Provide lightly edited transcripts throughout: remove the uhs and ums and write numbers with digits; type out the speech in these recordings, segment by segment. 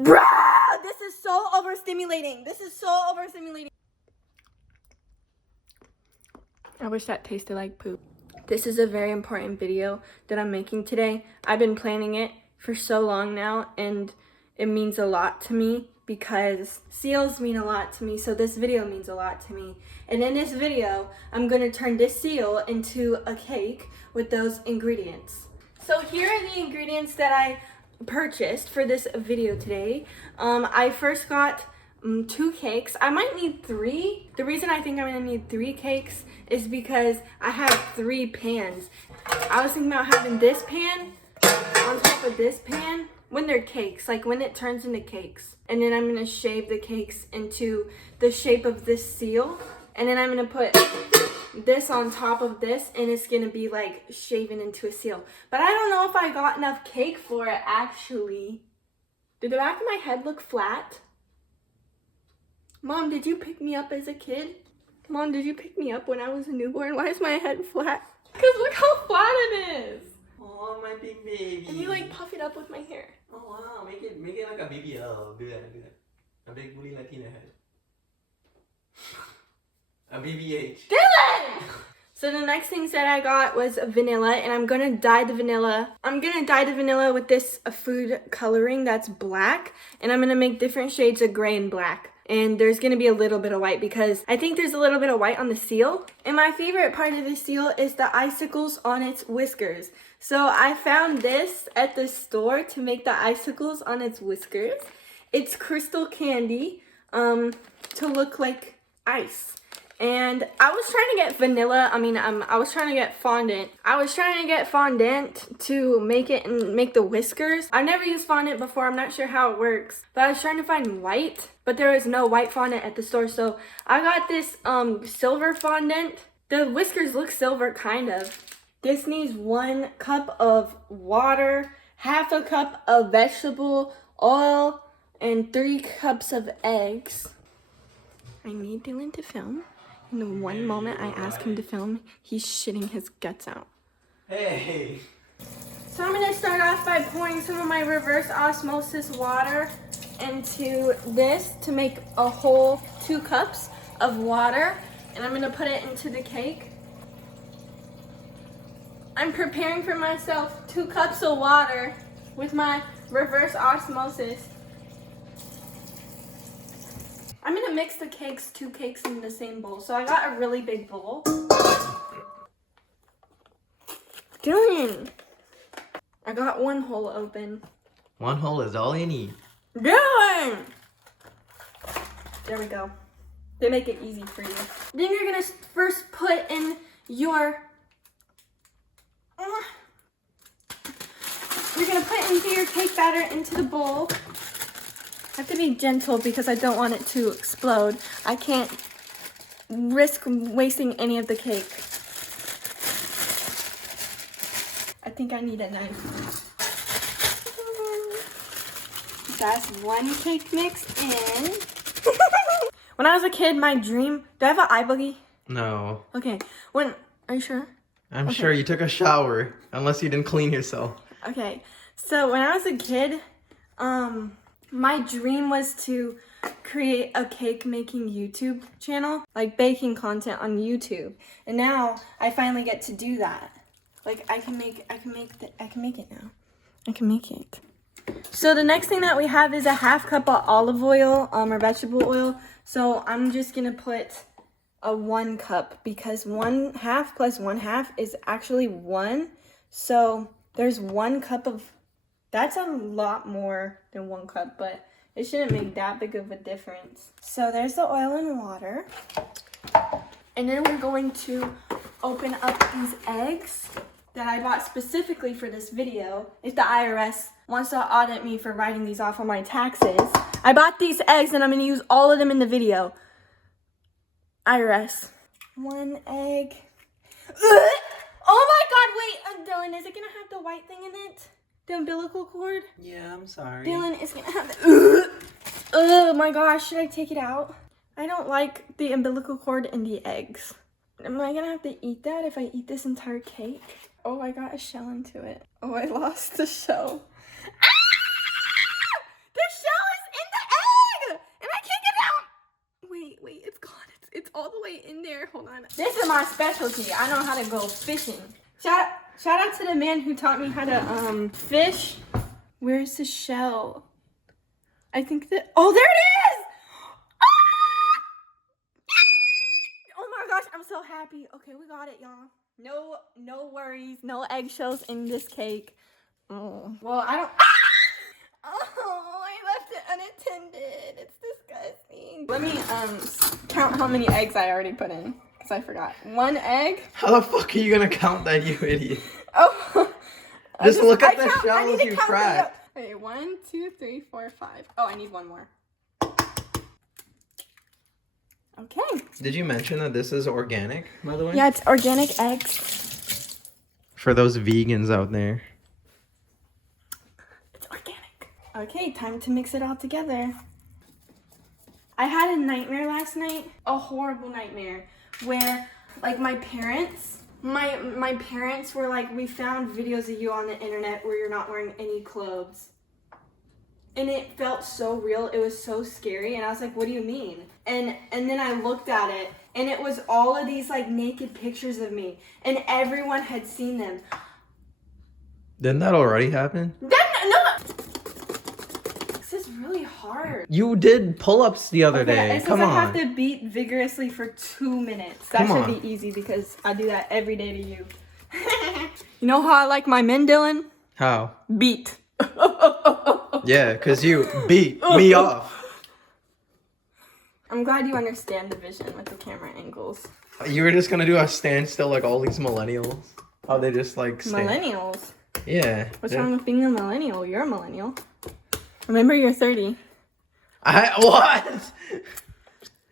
Bruh! This is so overstimulating. This is so overstimulating. I wish that tasted like poop. This is a very important video that I'm making today. I've been planning it for so long now, and it means a lot to me because seals mean a lot to me, so this video means a lot to me. And in this video, I'm gonna turn this seal into a cake with those ingredients. So here are the ingredients that I purchased for this video today. I first got 2 cakes. I might need 3. The reason I think I'm gonna need 3 cakes is because I have 3 pans. I was thinking about having this pan on top of this pan when they're cakes, like when it turns into cakes. And then I'm gonna shape the cakes into the shape of this seal. And then I'm gonna put this on top of this, and it's gonna be like shaven into a seal. But I don't know if I got enough cake for it actually. Did the back of my head look flat? Mom, did you pick me up as a kid? Mom, did you pick me up when I was a newborn? Why is my head flat? Because look how flat it is. Oh, my big baby. And you like puff it up with my hair. Oh wow, make it like a baby L. Do that. A big booty Latina head. A BBH. Dylan! So the next things that I got was vanilla, and I'm gonna dye the vanilla. I'm gonna dye the vanilla with this food coloring that's black, and I'm gonna make different shades of gray and black. And there's gonna be a little bit of white because I think there's a little bit of white on the seal. And my favorite part of the seal is the icicles on its whiskers. So I found this at the store to make the icicles on its whiskers. It's crystal candy to look like ice. And I was trying to get vanilla, I was trying to get fondant. I was trying to get fondant to make it and make the whiskers. I've never used fondant before, I'm not sure how it works. But I was trying to find white, but there was no white fondant at the store. So I got this silver fondant. The whiskers look silver, kind of. This needs 1 cup of water, half a cup of vegetable oil, and 3 cups of eggs. I need Dylan to film. In the one moment I ask him to film, he's shitting his guts out. Hey! So I'm gonna start off by pouring some of my reverse osmosis water into this to make a whole 2 cups of water. And I'm gonna put it into the cake. I'm preparing for myself 2 cups of water with my reverse osmosis. I'm gonna mix the cakes, 2 cakes in the same bowl. So I got a really big bowl. Dylan! I got 1 hole open. 1 hole is all you need. Dylan! There we go. They make it easy for you. Then you're gonna first put in your... You're gonna put into your cake batter into the bowl. I have to be gentle because I don't want it to explode. I can't risk wasting any of the cake. I think I need a knife. That's 1 cake mixed in. When I was a kid, my dream... Do I have an eye boogie? No. Okay. Are you sure? I'm sure you took a shower, unless you didn't clean yourself. Okay. So when I was a kid, my dream was to create a cake making YouTube channel, like baking content on YouTube. And now I finally get to do that. Like I can make it now. I can make it. So the next thing that we have is a half cup of olive oil, or vegetable oil. So I'm just gonna put a 1 cup because 1/2 plus 1/2 is actually 1. So there's 1 cup of... That's a lot more than 1 cup, but it shouldn't make that big of a difference. So there's the oil and water. And then we're going to open up these eggs that I bought specifically for this video. If the IRS wants to audit me for writing these off on my taxes, I bought these eggs and I'm gonna use all of them in the video. IRS. 1 egg. Oh my God, wait, Dylan, is it gonna have the white thing in it? The umbilical cord? Yeah, I'm sorry. Dylan is gonna have the... Oh my gosh, should I take it out? I don't like the umbilical cord and the eggs. Am I gonna have to eat that if I eat this entire cake? Oh, I got a shell into it. Oh, I lost the shell. Ah! The shell It's all the way in there. Hold on. This is my specialty. I know how to go fishing. Shout out to the man who taught me how to fish. Where's the shell? I think that, oh, there it is! Ah! Oh my gosh, I'm so happy. Okay, we got it, y'all. No worries, no eggshells in this cake. Oh, well, I don't, oh, I left it unattended. It's disgusting. Let me count how many eggs I already put in, because I forgot. 1 egg. How the fuck are you gonna count that, you idiot? Oh. Just look at the shells you cracked. Okay, 1, 2, 3, 4, 5. Oh, I need one more. Okay. Did you mention that this is organic, by the way? Yeah, it's organic eggs. For those vegans out there. It's organic. Okay, time to mix it all together. I had a nightmare last night, a horrible nightmare, where like my parents were like, we found videos of you on the internet where you're not wearing any clothes. And it felt so real. It was so scary. And I was like, what do you mean? And then I looked at it, and it was all of these like naked pictures of me, and everyone had seen them. Didn't that already happen? No. This is really hard. You did pull-ups the other day. It says Come on. I have to beat vigorously for 2 minutes. That should be easy because I do that every day to you. You know how I like my men, Dylan? How? Beat. Yeah, because you beat me off. I'm glad you understand the vision with the camera angles. You were just gonna do a standstill like all these millennials. How they just like stand. Millennials? Yeah. What's wrong with being a millennial? You're a millennial. Remember, you're 30. What?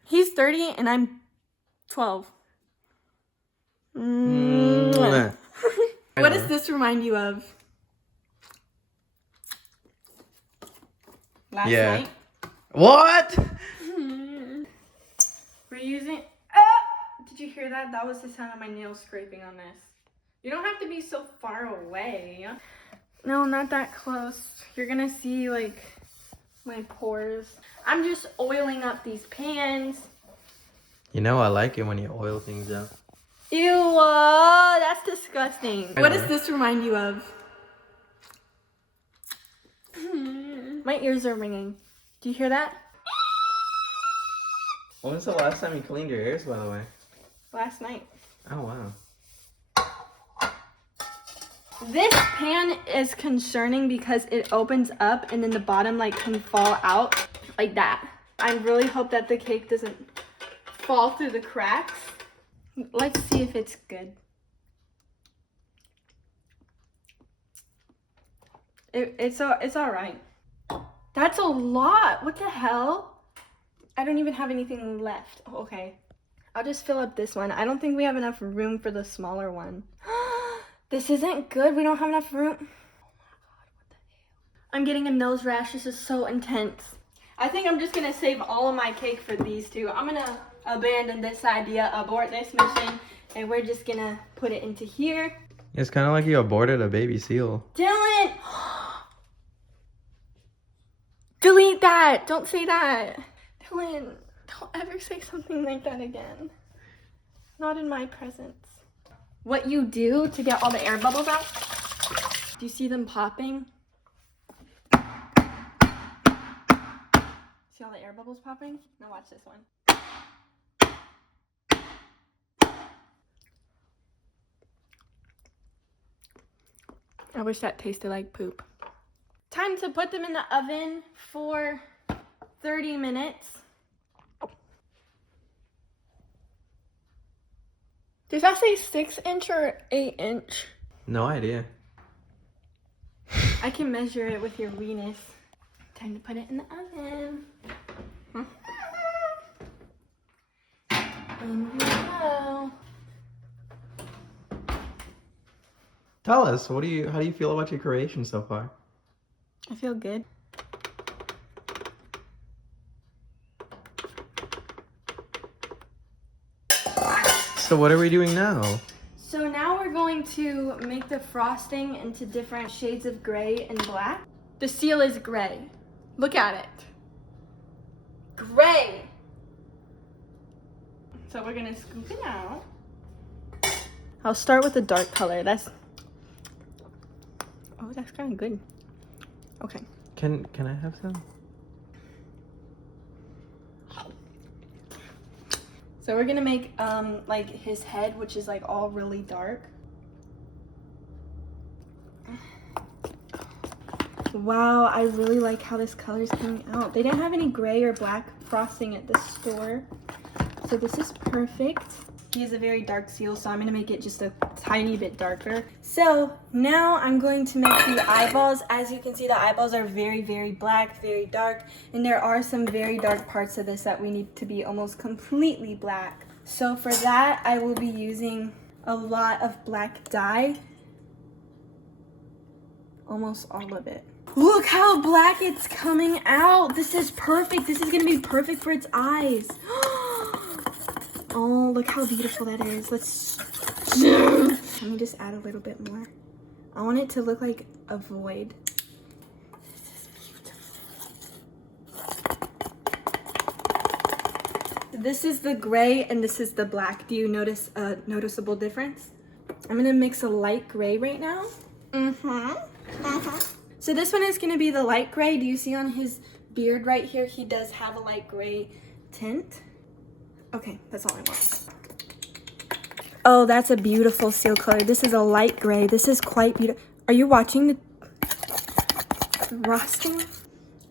He's 30 and I'm 12. What does this remind you of? Last night? What? We're using... Did you hear that? That was the sound of my nails scraping on this. You don't have to be so far away. No, not that close. You're gonna see, like, my pores. I'm just oiling up these pans. You know I like it when you oil things up. Ew, that's disgusting. What does this remind you of? My ears are ringing. Do you hear that? When was the last time you cleaned your ears, by the way? Last night. Oh, wow. This pan is concerning because it opens up and then the bottom like can fall out like that. I really hope that the cake doesn't fall through the cracks. Let's see if it's good. It's all right. That's a lot. What the hell? I don't even have anything left. Oh, okay. I'll just fill up this one. I don't think we have enough room for the smaller one. This isn't good. We don't have enough room. Oh my god, what the hell? I'm getting a nose rash. This is so intense. I think I'm just gonna save all of my cake for these two. I'm gonna abandon this idea, abort this mission, and we're just gonna put it into here. It's kind of like you aborted a baby seal. Dylan! Delete that! Don't say that! Dylan, don't ever say something like that again. Not in my presence. What you do to get all the air bubbles out? Do you see them popping? See all the air bubbles popping? Now watch this one. I wish that tasted like poop. Time to put them in the oven for 30 minutes. Does that say 6-inch or 8-inch? No idea. I can measure it with your weenus. Time to put it in the oven. In we go. Tell us, how do you feel about your creation so far? I feel good. So what are we doing now? So now we're going to make the frosting into different shades of gray and black. The seal is gray. Look at it. Gray. So we're gonna scoop it out. I'll start with the dark color. That's kind of good. Okay. Can I have some? So we're gonna make like his head, which is like all really dark. Wow, I really like how this color is coming out. They didn't have any gray or black frosting at the store, so this is perfect. He is a very dark seal, so I'm gonna make it just a tiny bit darker. So now I'm going to make the eyeballs. As you can see, the eyeballs are very, very black, very dark, and there are some very dark parts of this that we need to be almost completely black. So for that, I will be using a lot of black dye. Almost all of it. Look how black it's coming out. This is perfect. This is gonna be perfect for its eyes. Oh, look how beautiful that is. Let me just add a little bit more. I want it to look like a void. This is the gray and this is the black. Do you notice a noticeable difference? I'm gonna mix a light gray right now. So this one is gonna be the light gray. Do you see on his beard right here, he does have a light gray tint? Okay, that's all I want. Oh, that's a beautiful seal color. This is a light gray. This is quite beautiful. Are you watching the frosting?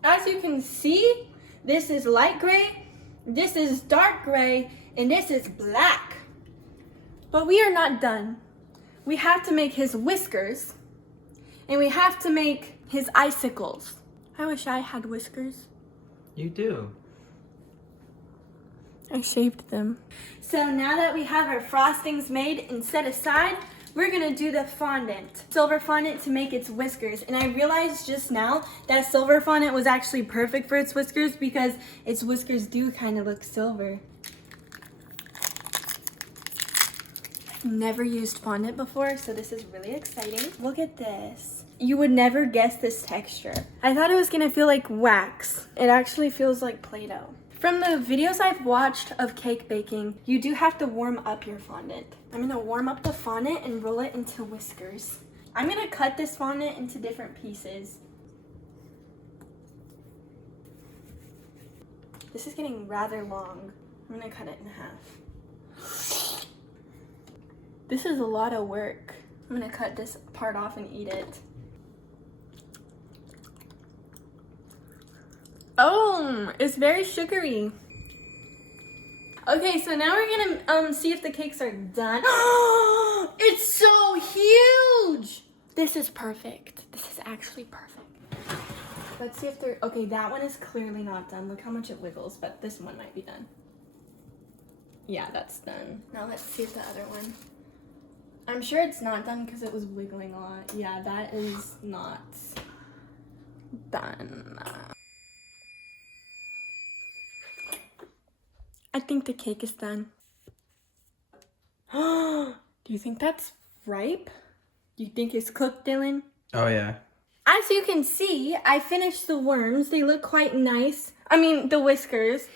As you can see, this is light gray, this is dark gray, and this is black. But we are not done. We have to make his whiskers, and we have to make his icicles. I wish I had whiskers. You do. I shaved them. So now that we have our frostings made and set aside, we're gonna do the fondant. Silver fondant to make its whiskers. And I realized just now that silver fondant was actually perfect for its whiskers because its whiskers do kind of look silver. I've never used fondant before, so this is really exciting. Look at this. You would never guess this texture. I thought it was gonna feel like wax. It actually feels like Play-Doh. From the videos I've watched of cake baking, you do have to warm up your fondant. I'm gonna warm up the fondant and roll it into whiskers. I'm gonna cut this fondant into different pieces. This is getting rather long. I'm gonna cut it in half. This is a lot of work. I'm gonna cut this part off and eat it. Oh, it's very sugary. Okay, so now we're gonna see if the cakes are done. It's so huge! This is perfect. This is actually perfect. Let's see if they're, okay, that one is clearly not done. Look how much it wiggles, but this one might be done. Yeah, that's done. Now let's see if the other one. I'm sure it's not done because it was wiggling a lot. Yeah, that is not done. I think the cake is done. Do you think that's ripe? Do you think it's cooked, Dylan? Oh yeah. As you can see, I finished the worms. They look quite nice. I mean, the whiskers.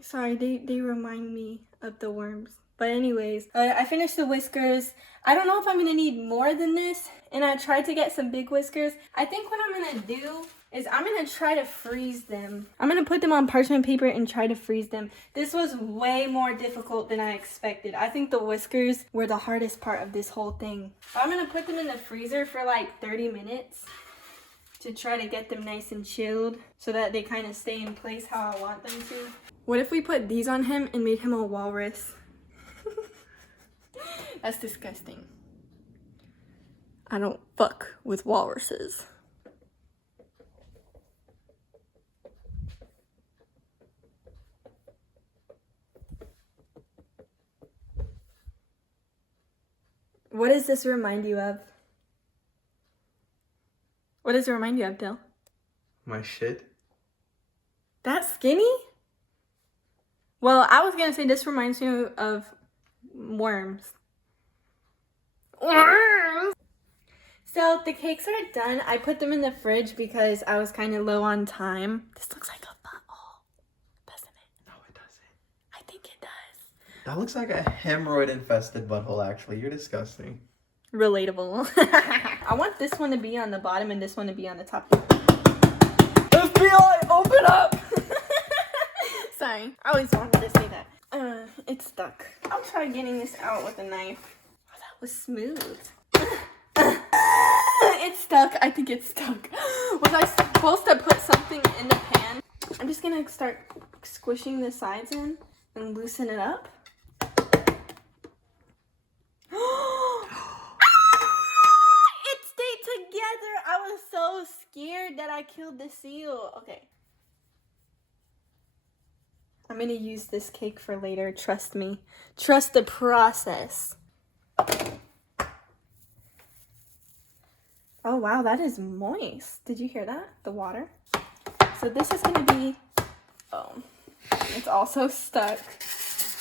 Sorry, they remind me of the worms. But anyways, I finished the whiskers. I don't know if I'm gonna need more than this, and I tried to get some big whiskers. I think what I'm gonna do is I'm gonna try to freeze them. I'm gonna put them on parchment paper and try to freeze them. This was way more difficult than I expected. I think the whiskers were the hardest part of this whole thing. I'm gonna put them in the freezer for like 30 minutes to try to get them nice and chilled so that they kind of stay in place how I want them to. What if we put these on him and made him a walrus? That's disgusting. I don't fuck with walruses. What does this remind you of? What does it remind you of, Dill? My shit. That skinny? Well, I was gonna say this reminds me of worms. Worms! So the cakes are done. I put them in the fridge because I was kind of low on time. This looks like a butthole, doesn't it? No, it doesn't. I think it does. That looks like a hemorrhoid-infested butthole, actually. You're disgusting. Relatable. I want this one to be on the bottom and this one to be on the top. FBI, open up! Sorry, I always wanted to say that. It's stuck. I'll try getting this out with a knife. Oh, that was smooth. It's stuck. I think it's stuck. Was I supposed to put something in the pan? I'm just gonna start squishing the sides in and loosen it up. It stayed together. I was so scared that I killed the seal. Okay. I'm gonna use this cake for later. Trust me. Trust the process. Oh wow, that is moist. Did you hear that? The water? So this is gonna be, oh, it's also stuck.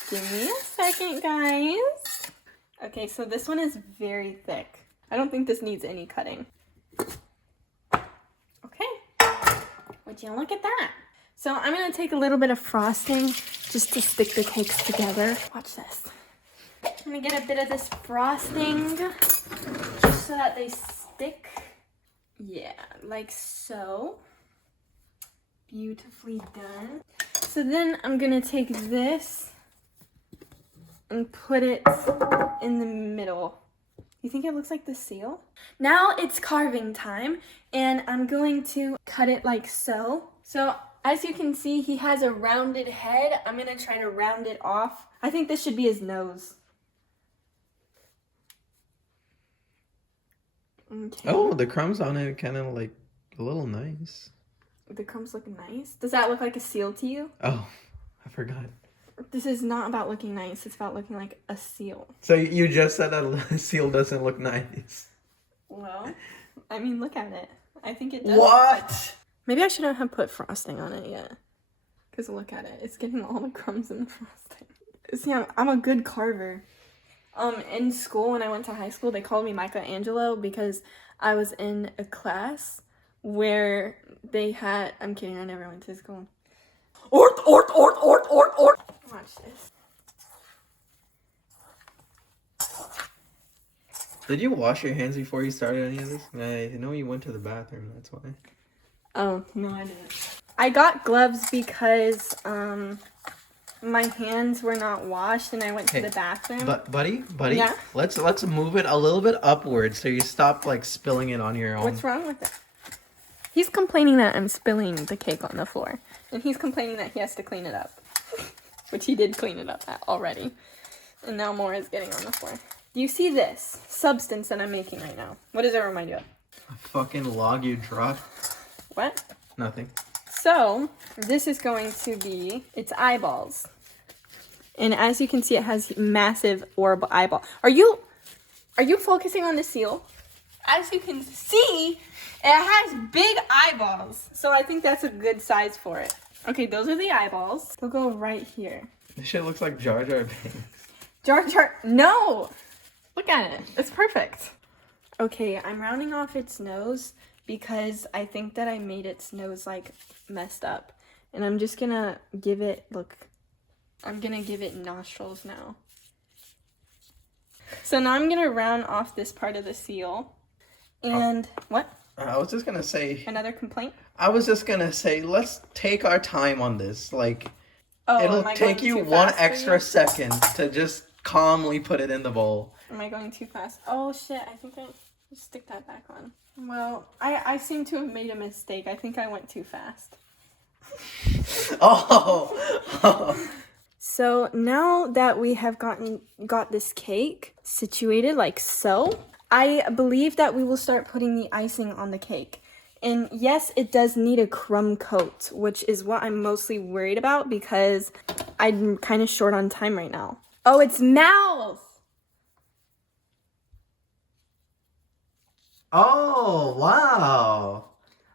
Give me a second, guys. Okay, so this one is very thick. I don't think this needs any cutting. Okay, would you look at that? So I'm gonna take a little bit of frosting just to stick the cakes together. Watch this. I'm gonna get a bit of this frosting just so that they stick. Yeah, like so. Beautifully done. So then I'm gonna take this and put it in the middle. You think it looks like the seal? Now it's carving time, and I'm going to cut it like so. So as you can see, he has a rounded head. I'm gonna try to round it off. I think this should be his nose. Okay. Oh, the crumbs on it kind of like a little nice. The crumbs look nice. Does that look like a seal to you? Oh, I forgot. This is not about looking nice. It's about looking like a seal. So you just said that a seal doesn't look nice. Well, I mean, look at it. I think it does. What? Maybe I shouldn't have put frosting on it yet. Because look at it. It's getting all the crumbs in the frosting. See, I'm a good carver. In school, when I went to high school, they called me Michelangelo because I was in a class where they had... I'm kidding, I never went to school. Ort. Watch this. Did you wash your hands before you started any of this? I know you went to the bathroom, that's why. Oh, no, I didn't. I got gloves because my hands were not washed and I went to the bathroom. But buddy, yeah? let's move it a little bit upwards so you stop like spilling it on your own. What's wrong with it? He's complaining that I'm spilling the cake on the floor. And he's complaining that he has to clean it up. Which he did clean it up already. And now more is getting on the floor. Do you see this substance that I'm making right now? What does it remind you of? A fucking log you dropped. What? Nothing. So, this is going to be its eyeballs. And as you can see, it has massive orb eyeball. Are you focusing on the seal? As you can see, it has big eyeballs. So I think that's a good size for it. Okay, those are the eyeballs. They'll go right here. This shit looks like Jar Jar Binks. Jar Jar, no! Look at it, it's perfect. Okay, I'm rounding off its nose because I think that I made its nose like messed up. And I'm just gonna give it, look, I'm gonna give it nostrils now. So now I'm gonna round off this part of the seal. And what? I was just gonna say. Another complaint? I was just gonna say, let's take our time on this. Like, it'll take you one extra second to just calmly put it in the bowl. Am I going too fast? Oh shit, I think I just stick that back on. Well, I seem to have made a mistake. I think I went too fast. Oh. So now that we have got this cake situated like so, I believe that we will start putting the icing on the cake. And yes, it does need a crumb coat, which is what I'm mostly worried about because I'm kind of short on time right now. Oh, it's mouth! Oh, wow.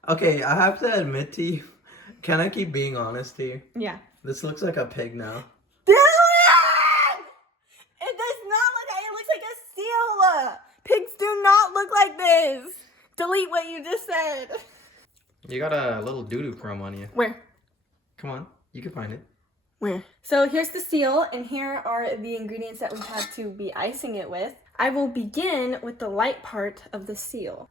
Okay, I have to admit to you, can I keep being honest to you? Yeah. This looks like a pig now. Dylan! It does not look like it looks like a seal! Pigs do not look like this! Delete what you just said. You got a little doo-doo crumb on you. Where? Come on, you can find it. Where? So here's the seal, and here are the ingredients that we have to be icing it with. I will begin with the light part of the seal.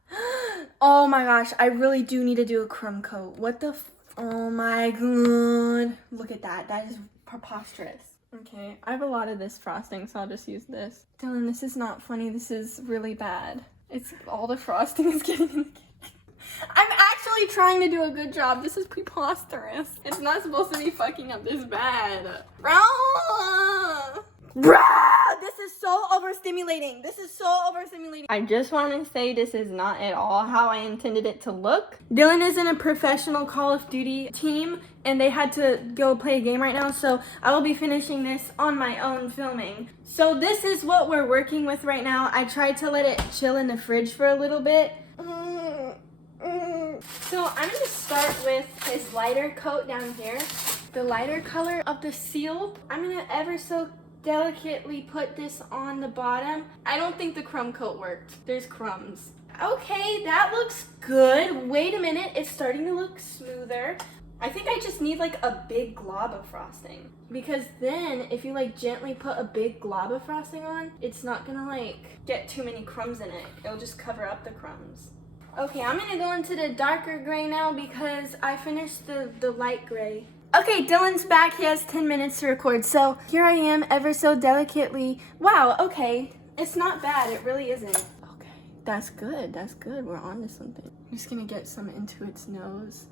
Oh my gosh, I really do need to do a crumb coat. What the oh my god. Look at that. That is preposterous. Okay, I have a lot of this frosting, so I'll just use this. Dylan, this is not funny. This is really bad. It's all the frosting is getting in the cake. I'm actually trying to do a good job. This is preposterous. It's not supposed to be fucking up this bad. Bruh, this is so overstimulating. This is so overstimulating. I just want to say this is not at all how I intended it to look. Dylan is in a professional Call of Duty team, and they had to go play a game right now, so I will be finishing this on my own filming. So this is what we're working with right now. I tried to let it chill in the fridge for a little bit. So I'm going to start with his lighter coat down here. The lighter color of the seal. I'm going to ever so delicately put this on the bottom. I don't think the crumb coat worked. There's crumbs. Okay, that looks good. Wait a minute, it's starting to look smoother. I think I just need like a big glob of frosting, because then if you like gently put a big glob of frosting on, it's not gonna like get too many crumbs in it. It'll just cover up the crumbs. Okay, I'm gonna go into the darker gray now because I finished the light gray. Okay, Dylan's back. He has 10 minutes to record. So here I am ever so delicately. Wow, okay. It's not bad. It really isn't. Okay, that's good. That's good. We're on to something. I'm just gonna get some into its nose.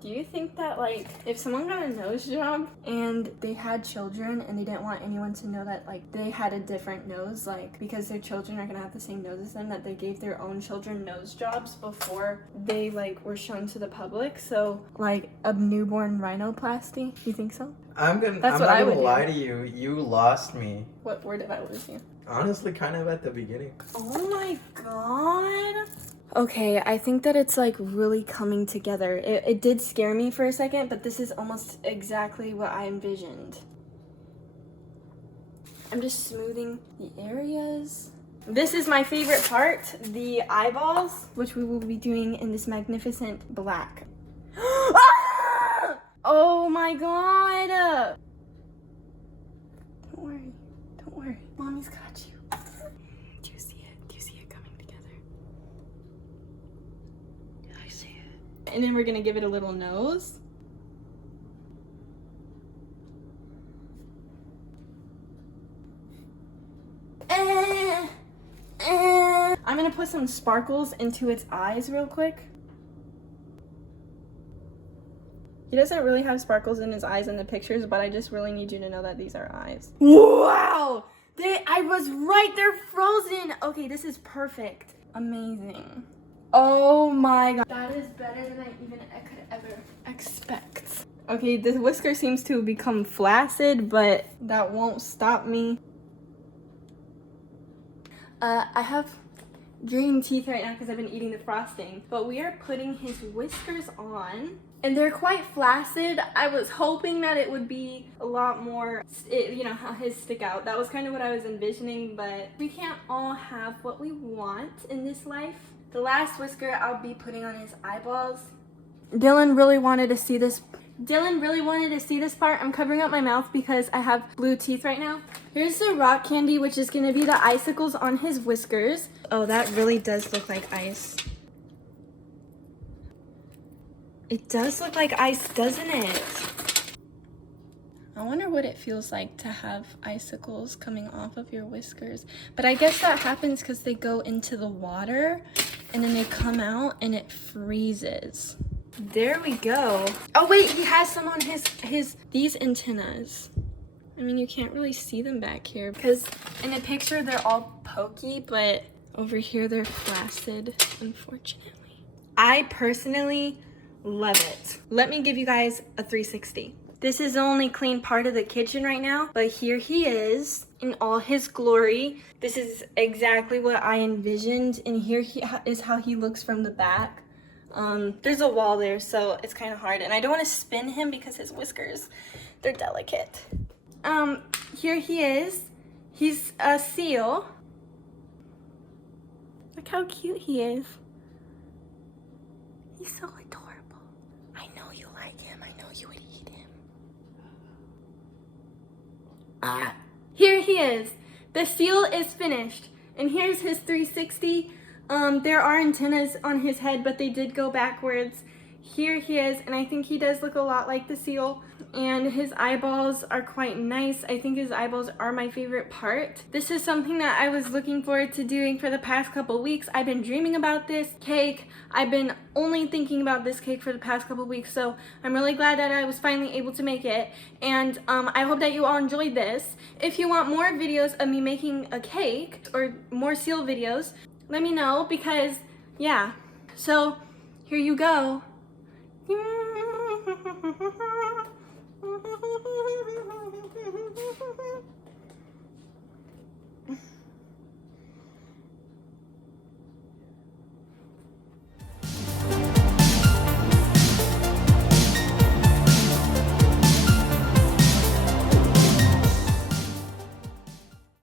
Do you think that, like, if someone got a nose job and they had children and they didn't want anyone to know that, like, they had a different nose, like, because their children are gonna have the same nose as them, that they gave their own children nose jobs before they, like, were shown to the public? So, like, a newborn rhinoplasty? You think so? I'm not gonna lie to you. You lost me. Where did I lose you? Honestly, kind of at the beginning. Oh my god. Okay, I think that it's like really coming together. It did scare me for a second, but this is almost exactly what I envisioned. I'm just smoothing the areas. This is my favorite part, the eyeballs, which we will be doing in this magnificent black. Oh my god! Don't worry, don't worry. Mommy's got you. Do you see it? Do you see it coming together? I see it. And then we're gonna give it a little nose. I'm gonna put some sparkles into its eyes real quick. He doesn't really have sparkles in his eyes in the pictures, but I just really need you to know that these are eyes. Wow! I was right, they're frozen! Okay, this is perfect. Amazing. Oh my god. That is better than I even could ever expect. Okay, this whisker seems to have become flaccid, but that won't stop me. I have green teeth right now because I've been eating the frosting, but we are putting his whiskers on, and they're quite flaccid. I was hoping that it would be a lot more, you know, how his stick out. That was kind of what I was envisioning, but we can't all have what we want in this life. The last whisker I'll be putting on his eyeballs. Dylan really wanted to see this. Dylan really wanted to see this part. I'm covering up my mouth because I have blue teeth right now. Here's the rock candy, which is gonna be the icicles on his whiskers. Oh, that really does look like ice. It does look like ice, doesn't it? I wonder what it feels like to have icicles coming off of your whiskers. But I guess that happens because they go into the water and then they come out and it freezes. There we go. Oh wait, he has some on these antennas. I mean, you can't really see them back here because in the picture they're all pokey, but over here they're flaccid, unfortunately. I personally love it. Let me give you guys a 360. This is the only clean part of the kitchen right now, but here he is in all his glory. This is exactly what I envisioned, and here is how he looks from the back. There's a wall there, so it's kind of hard, and I don't want to spin him because his whiskers, they're delicate. Here he is. He's a seal. Look how cute he is. He's so adorable. I know you like him. I know you would eat him. Here he is. The seal is finished. And here's his 360. There are antennas on his head, but they did go backwards. Here he is, and I think he does look a lot like the seal. And his eyeballs are quite nice. I think his eyeballs are my favorite part. This is something that I was looking forward to doing for the past couple weeks. I've been dreaming about this cake. I've been only thinking about this cake for the past couple weeks, so I'm really glad that I was finally able to make it. And I hope that you all enjoyed this. If you want more videos of me making a cake or more seal videos, let me know because, yeah. So, here you go.